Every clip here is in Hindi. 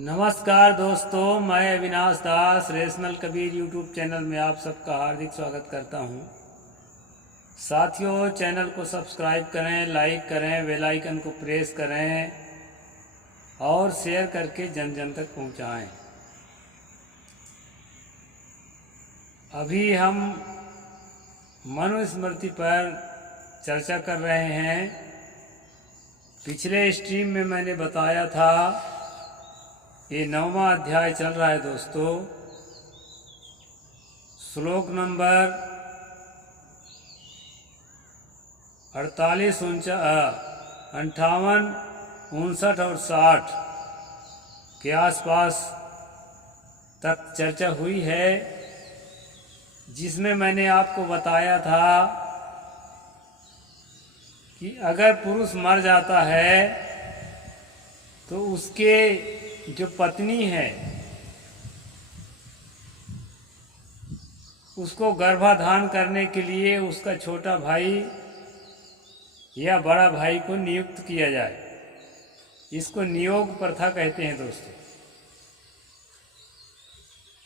नमस्कार दोस्तों, मैं अविनाश दास रेशनल कबीर यूट्यूब चैनल में आप सबका हार्दिक स्वागत करता हूं। साथियों, चैनल को सब्सक्राइब करें, लाइक करें, बेल आइकन को प्रेस करें और शेयर करके जन जन तक पहुंचाएं। अभी हम मनुस्मृति पर चर्चा कर रहे हैं। पिछले स्ट्रीम में मैंने बताया था, ये 9वां अध्याय चल रहा है दोस्तों। श्लोक नंबर 48, 58, 59 और 60 के आसपास तक चर्चा हुई है, जिसमें मैंने आपको बताया था कि अगर पुरुष मर जाता है तो उसके जो पत्नी है उसको गर्भाधान करने के लिए उसका छोटा भाई या बड़ा भाई को नियुक्त किया जाए। इसको नियोग प्रथा कहते हैं दोस्तों।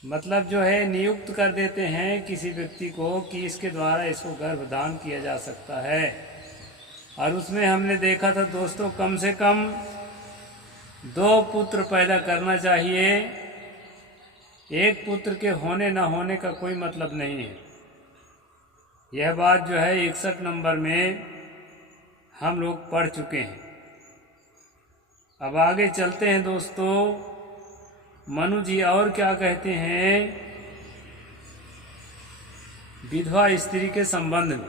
मतलब जो है, नियुक्त कर देते हैं किसी व्यक्ति को कि इसके द्वारा इसको गर्भधान किया जा सकता है। और उसमें हमने देखा था दोस्तों, कम से कम 2 पुत्र पैदा करना चाहिए। एक पुत्र के होने न होने का कोई मतलब नहीं है। यह बात जो है 61 नंबर में हम लोग पढ़ चुके हैं। अब आगे चलते हैं दोस्तों। मनु जी और क्या कहते हैं विधवा स्त्री के संबंध में।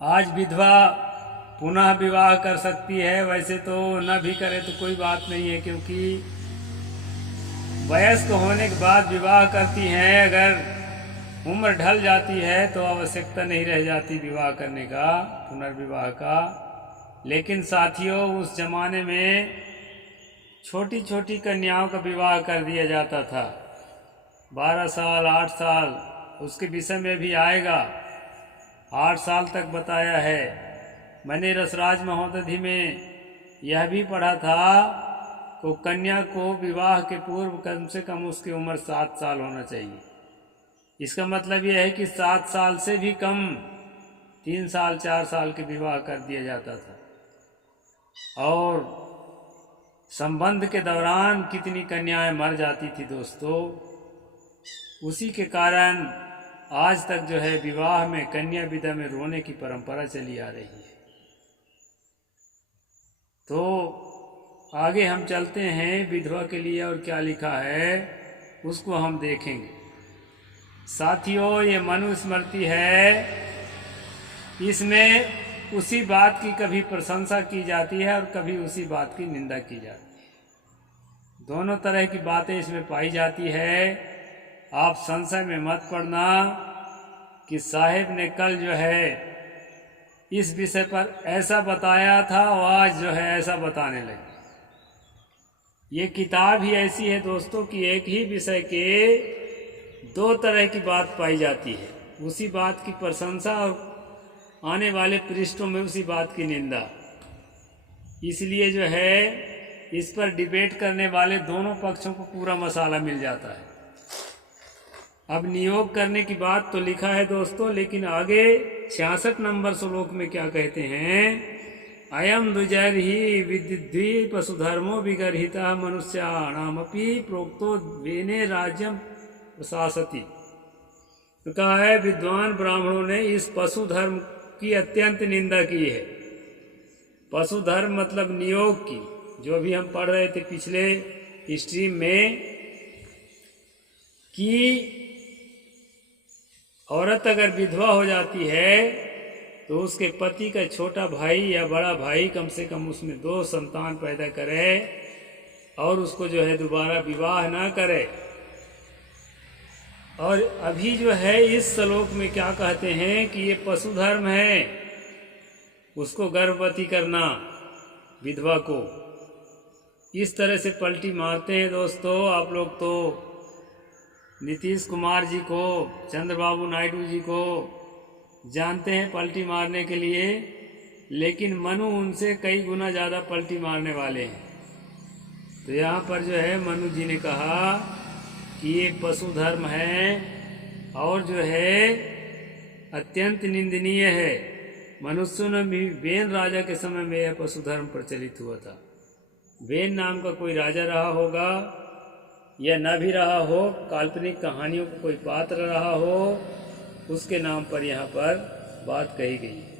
आज विधवा पुनः विवाह कर सकती है, वैसे तो न भी करे तो कोई बात नहीं है, क्योंकि वयस्क होने के बाद विवाह करती हैं। अगर उम्र ढल जाती है तो आवश्यकता नहीं रह जाती विवाह करने का, पुनर्विवाह का। लेकिन साथियों, उस जमाने में छोटी छोटी कन्याओं का विवाह कर दिया जाता था। 12 साल, 8 साल, उसके विषय में भी आएगा। 8 साल तक बताया है। मैंने रसराज महोदधि में यह भी पढ़ा था कि कन्या को विवाह के पूर्व कम से कम उसकी उम्र 7 साल होना चाहिए। इसका मतलब यह है कि 7 साल से भी कम 3 साल 4 साल के विवाह कर दिया जाता था। और संबंध के दौरान कितनी कन्याएं मर जाती थी दोस्तों। उसी के कारण आज तक जो है विवाह में कन्या विदा में रोने की परंपरा चली आ रही है। तो आगे हम चलते हैं, विधवा के लिए और क्या लिखा है उसको हम देखेंगे। साथियों, ये मनुस्मृति है। इसमें उसी बात की कभी प्रशंसा की जाती है और कभी उसी बात की निंदा की जाती है। दोनों तरह की बातें इसमें पाई जाती है। आप संशय में मत पड़ना कि साहिब ने कल जो है इस विषय पर ऐसा बताया था और आज जो है ऐसा बताने लगे। ये किताब ही ऐसी है दोस्तों कि एक ही विषय के 2 तरह की बात पाई जाती है। उसी बात की प्रशंसा और आने वाले पृष्ठों में उसी बात की निंदा। इसलिए जो है इस पर डिबेट करने वाले दोनों पक्षों को पूरा मसाला मिल जाता है। अब नियोग करने की बात तो लिखा है दोस्तों, लेकिन आगे 66 नंबर श्लोक में क्या कहते हैं, अयम द्विजैर्हि विद्युद्वी पशुधर्मो विगर्हिता मनुष्याणामपि प्रोक्तो वेने राज्यम प्रशासति। तो कहा है, विद्वान ब्राह्मणों ने इस पशु धर्म की अत्यंत निंदा की है। पशु धर्म मतलब नियोग की, जो भी हम पढ़ रहे थे पिछले स्ट्रीम में, कि औरत अगर विधवा हो जाती है तो उसके पति का छोटा भाई या बड़ा भाई कम से कम उसमें 2 संतान पैदा करे और उसको जो है दोबारा विवाह ना करे। और अभी जो है इस श्लोक में क्या कहते हैं कि ये पशु धर्म है, उसको गर्भवती करना विधवा को। इस तरह से पलटी मारते हैं दोस्तों। आप लोग तो नीतीश कुमार जी को, चंद्रबाबू नायडू जी को जानते हैं पलटी मारने के लिए, लेकिन मनु उनसे कई गुना ज़्यादा पलटी मारने वाले हैं। तो यहाँ पर जो है मनु जी ने कहा कि ये पशु धर्म है और जो है अत्यंत निंदनीय है। मनुष्यों ने भी वेन राजा के समय में यह पशु धर्म प्रचलित हुआ था। वेन नाम का कोई राजा रहा होगा या न भी रहा हो, काल्पनिक कहानियों का कोई पात्र रहा हो, उसके नाम पर यहाँ पर बात कही गई है।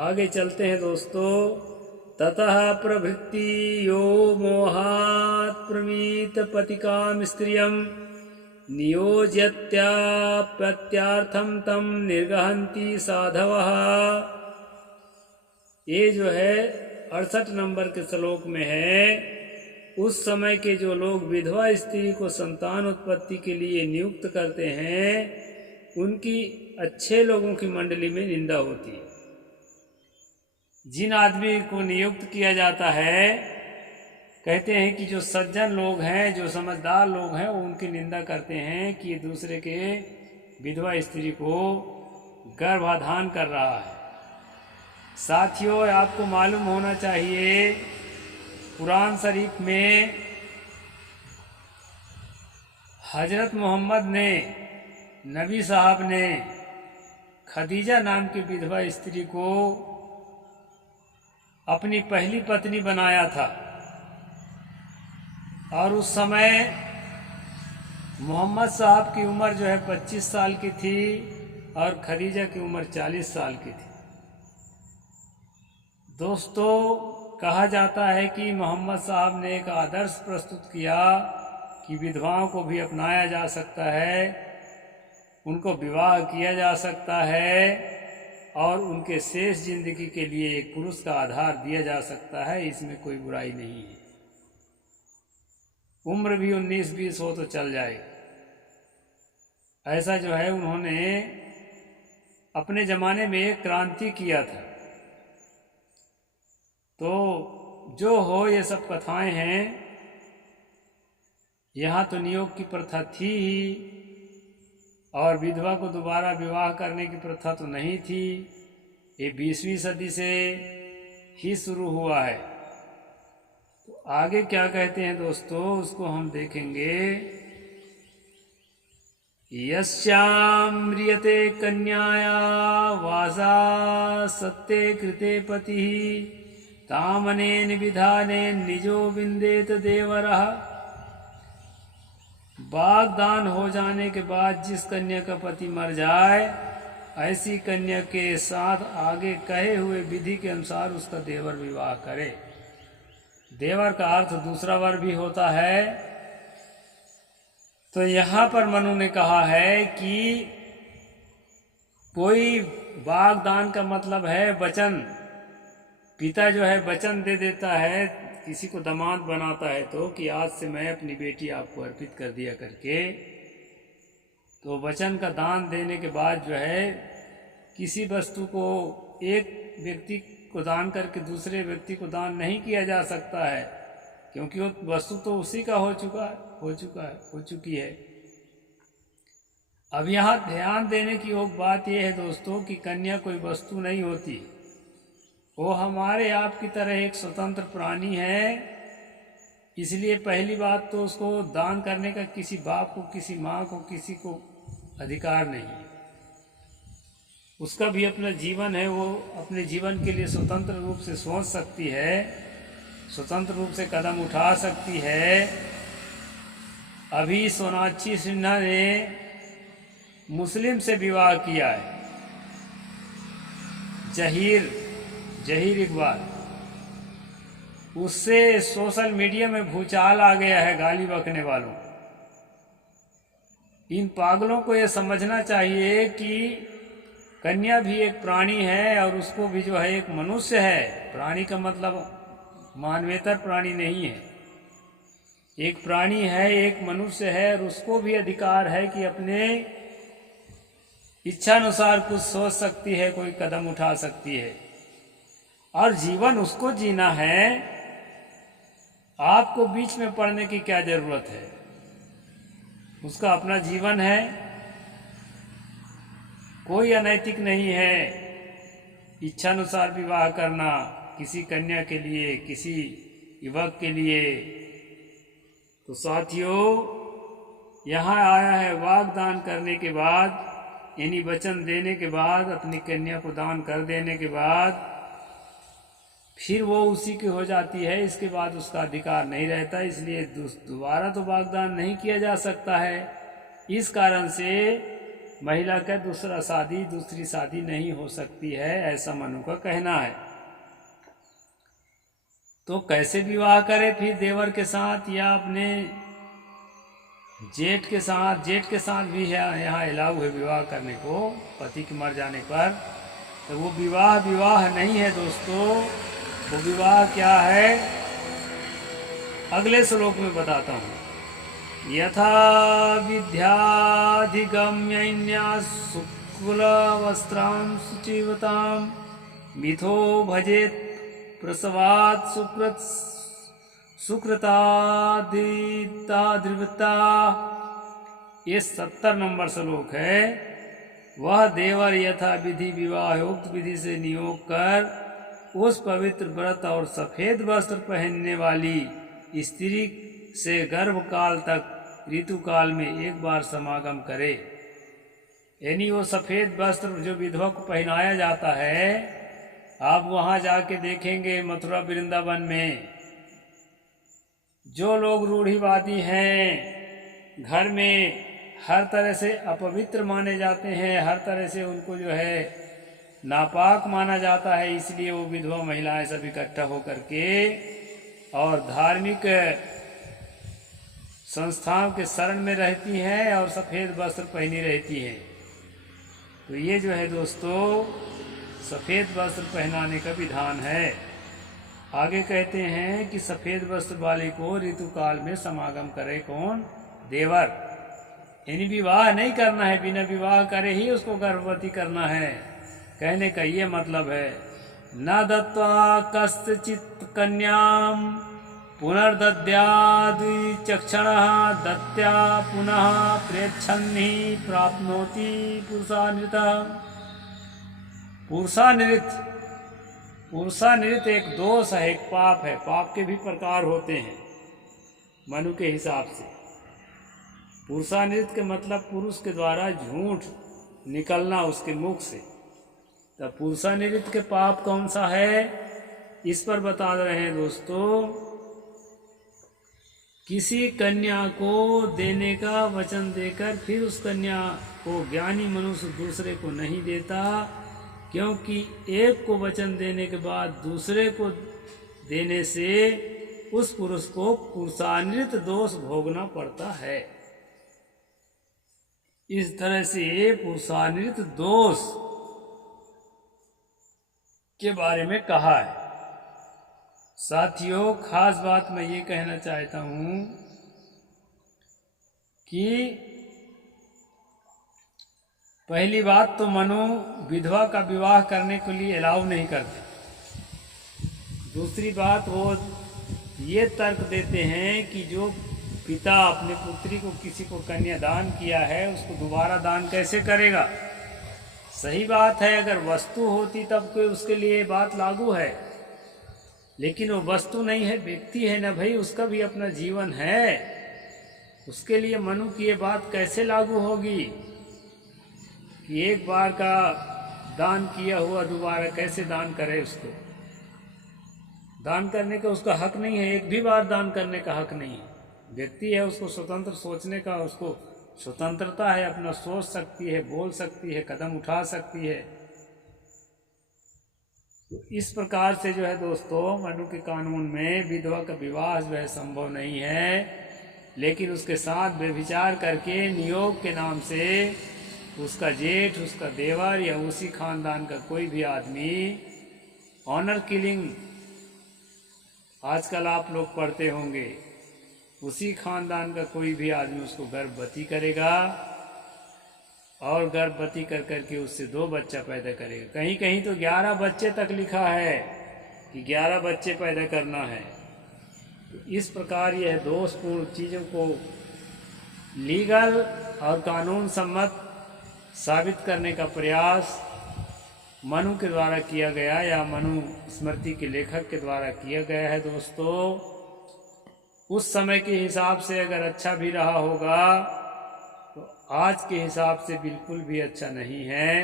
आगे चलते हैं दोस्तों। ततः प्रभृति यो मोहात् प्रमीत पतिकाम स्त्रियम नियोज्यत्याप्यर्थम तम निर्गहन्ति साधवः। ये जो है 68 नंबर के श्लोक में है, उस समय के जो लोग विधवा स्त्री को संतान उत्पत्ति के लिए नियुक्त करते हैं, उनकी अच्छे लोगों की मंडली में निंदा होती है। जिन आदमी को नियुक्त किया जाता है, कहते हैं कि जो सज्जन लोग हैं, जो समझदार लोग हैं, वो उनकी निंदा करते हैं कि ये दूसरे के विधवा स्त्री को गर्भाधान कर रहा है। साथियों, आपको मालूम होना चाहिए, कुरान शरीफ में हजरत मोहम्मद ने, नबी साहब ने खदीजा नाम की विधवा स्त्री को अपनी पहली पत्नी बनाया था। और उस समय मोहम्मद साहब की उम्र जो है 25 साल की थी और खदीजा की उम्र 40 साल की थी। दोस्तों, कहा जाता है कि मोहम्मद साहब ने एक आदर्श प्रस्तुत किया कि विधवाओं को भी अपनाया जा सकता है, उनको विवाह किया जा सकता है और उनके शेष जिंदगी के लिए एक पुरुष का आधार दिया जा सकता है। इसमें कोई बुराई नहीं है। उम्र भी 19-20 हो तो चल जाए। ऐसा जो है उन्होंने अपने ज़माने में एक क्रांति किया था। तो जो हो, ये सब कथाएं हैं। यहाँ तो नियोग की प्रथा थी ही, और विधवा को दोबारा विवाह करने की प्रथा तो नहीं थी। ये 20वीं सदी से ही शुरू हुआ है। तो आगे क्या कहते हैं दोस्तों, उसको हम देखेंगे। यस्यां म्रियते कन्याया वासा सत्ते कृते पतिः तामनेन विधानेन निजो विन्देत देवरः। बागदान हो जाने के बाद जिस कन्या का पति मर जाए, ऐसी कन्या के साथ आगे कहे हुए विधि के अनुसार उसका देवर विवाह करे। देवर का अर्थ दूसरा वर भी होता है। तो यहाँ पर मनु ने कहा है कि कोई बागदान का मतलब है वचन। पिता जो है वचन दे देता है, किसी को दामाद बनाता है तो कि आज से मैं अपनी बेटी आपको अर्पित कर दिया करके। तो वचन का दान देने के बाद जो है किसी वस्तु को एक व्यक्ति को दान करके दूसरे व्यक्ति को दान नहीं किया जा सकता है, क्योंकि वो वस्तु तो उसी का हो चुकी है। अब यहाँ ध्यान देने की एक बात यह है दोस्तों कि कन्या कोई वस्तु नहीं होती, वो हमारे आप की तरह एक स्वतंत्र प्राणी है। इसलिए पहली बात तो उसको दान करने का किसी बाप को, किसी माँ को, किसी को अधिकार नहीं है। उसका भी अपना जीवन है, वो अपने जीवन के लिए स्वतंत्र रूप से सोच सकती है, स्वतंत्र रूप से कदम उठा सकती है। अभी सोनाक्षी सिन्हा ने मुस्लिम से विवाह किया है, जहीर इकबाल। उससे सोशल मीडिया में भूचाल आ गया है गाली बकने वालों। इन पागलों को ये समझना चाहिए कि कन्या भी एक प्राणी है और उसको भी जो है एक मनुष्य है। प्राणी का मतलब मानवेतर प्राणी नहीं है, एक प्राणी है, एक मनुष्य है, और उसको भी अधिकार है कि अपने इच्छानुसार कुछ सोच सकती है, कोई कदम उठा सकती है, और जीवन उसको जीना है। आपको बीच में पड़ने की क्या जरूरत है? उसका अपना जीवन है, कोई अनैतिक नहीं है इच्छानुसार विवाह करना किसी कन्या के लिए, किसी युवक के लिए। तो साथियों, यहाँ आया है वागदान करने के बाद, यानी वचन देने के बाद, अपनी कन्या को दान कर देने के बाद फिर वो उसी की हो जाती है, इसके बाद उसका अधिकार नहीं रहता, इसलिए दोबारा तो वागदान नहीं किया जा सकता है। इस कारण से महिला का दूसरी शादी नहीं हो सकती है, ऐसा मनु का कहना है। तो कैसे विवाह करे फिर देवर के साथ या अपने जेठ के साथ? जेठ के साथ भी है यहाँ अलाउ है विवाह करने को पति के मर जाने पर। तो वो विवाह नहीं है दोस्तों। वो विवाह क्या है अगले श्लोक में बताता हूँ। यथा विद्याधिगम्यन्या शुक्लवस्त्रां शुचिवतां मिथो भजेत प्रसवात् सुकृतादिता। ये 70 नंबर श्लोक है। वह देवर यथा विधि विवाहोक्त विधि से नियोग कर उस पवित्र व्रत और सफेद वस्त्र पहनने वाली स्त्री से गर्भकाल तक ऋतुकाल में एक बार समागम करे। यानी वो सफेद वस्त्र जो विधवा को पहनाया जाता है, आप वहाँ जाके देखेंगे मथुरा वृंदावन में जो लोग रूढ़िवादी हैं, घर में हर तरह से अपवित्र माने जाते हैं, हर तरह से उनको जो है नापाक माना जाता है, इसलिए वो विधवा महिलाएं सब इकट्ठा होकर के और धार्मिक संस्थाओं के शरण में रहती हैं और सफ़ेद वस्त्र पहनी रहती हैं। तो ये जो है दोस्तों सफ़ेद वस्त्र पहनाने का विधान है। आगे कहते हैं कि सफ़ेद वस्त्र वाले को ऋतुकाल में समागम करे कौन? देवर। यानी विवाह नहीं करना है, बिना विवाह करे ही उसको गर्भवती करना है। कहने का ये मतलब है न दत्वा कस्यचित् कन्याम पुनर्दद्याद्विचक्षणः दत्त्या पुनः प्रेच्छन्हि प्राप्नोति पुरुषानृतः। पुरुषानृत एक दोष है, एक पाप है। पाप के भी प्रकार होते हैं मनु के हिसाब से। पुरुषानृत के मतलब पुरुष के द्वारा झूठ निकलना उसके मुख से। तब पुरुषानृत के पाप कौन सा है, इस पर बता रहे हैं दोस्तों। किसी कन्या को देने का वचन देकर फिर उस कन्या को ज्ञानी मनुष्य दूसरे को नहीं देता, क्योंकि एक को वचन देने के बाद दूसरे को देने से उस पुरुष को पुरुषानृत दोष भोगना पड़ता है। इस तरह से पुरुषानृत दोष के बारे में कहा है। साथियों, खास बात मैं ये कहना चाहता हूँ कि पहली बात तो मनु विधवा का विवाह करने के लिए अलाउ नहीं करते। दूसरी बात वो ये तर्क देते हैं कि जो पिता अपने पुत्री को किसी को कन्यादान किया है उसको दोबारा दान कैसे करेगा। सही बात है, अगर वस्तु होती तब कोई उसके लिए बात लागू है, लेकिन वो वस्तु नहीं है, व्यक्ति है ना भाई, उसका भी अपना जीवन है। उसके लिए मनु की ये बात कैसे लागू होगी कि एक बार का दान किया हुआ दोबारा कैसे दान करे। उसको दान करने का उसका हक नहीं है, एक भी बार दान करने का हक नहीं है। व्यक्ति है, उसको स्वतंत्र सोचने का उसको स्वतंत्रता है, अपना सोच सकती है, बोल सकती है, कदम उठा सकती है। तो इस प्रकार से जो है दोस्तों मनु के कानून में विधवा का विवाह जो है संभव नहीं है, लेकिन उसके साथ व्यभिचार करके नियोग के नाम से उसका जेठ, उसका देवर या उसी खानदान का कोई भी आदमी ऑनर किलिंग आजकल आप लोग पढ़ते होंगे, उसी खानदान का कोई भी आदमी उसको गर्भवती करेगा और गर्भवती कर करके उससे 2 बच्चा पैदा करेगा। कहीं कहीं तो 11 बच्चे तक लिखा है कि 11 बच्चे पैदा करना है। तो इस प्रकार यह दोषपूर्ण चीज़ों को लीगल और कानून सम्मत साबित करने का प्रयास मनु के द्वारा किया गया या मनु स्मृति के लेखक के द्वारा किया गया है दोस्तों, उस समय के हिसाब से अगर अच्छा भी रहा होगा तो आज के हिसाब से बिल्कुल भी अच्छा नहीं है।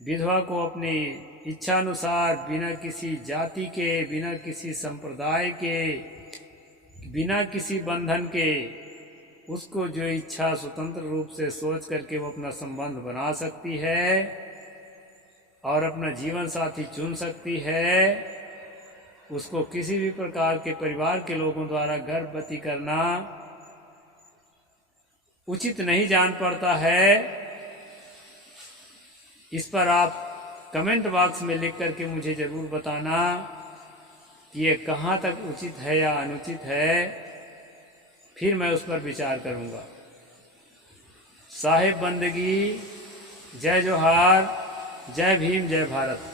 विधवा को अपनी इच्छानुसार बिना किसी जाति के, बिना किसी संप्रदाय के, बिना किसी बंधन के, उसको जो इच्छा स्वतंत्र रूप से सोच करके वो अपना संबंध बना सकती है और अपना जीवन साथी चुन सकती है। उसको किसी भी प्रकार के परिवार के लोगों द्वारा गर्भवती करना उचित नहीं जान पड़ता है। इस पर आप कमेंट बॉक्स में लिख करके मुझे ज़रूर बताना कि ये कहाँ तक उचित है या अनुचित है, फिर मैं उस पर विचार करूँगा। साहिब बंदगी, जय जोहार, जय भीम, जय भारत।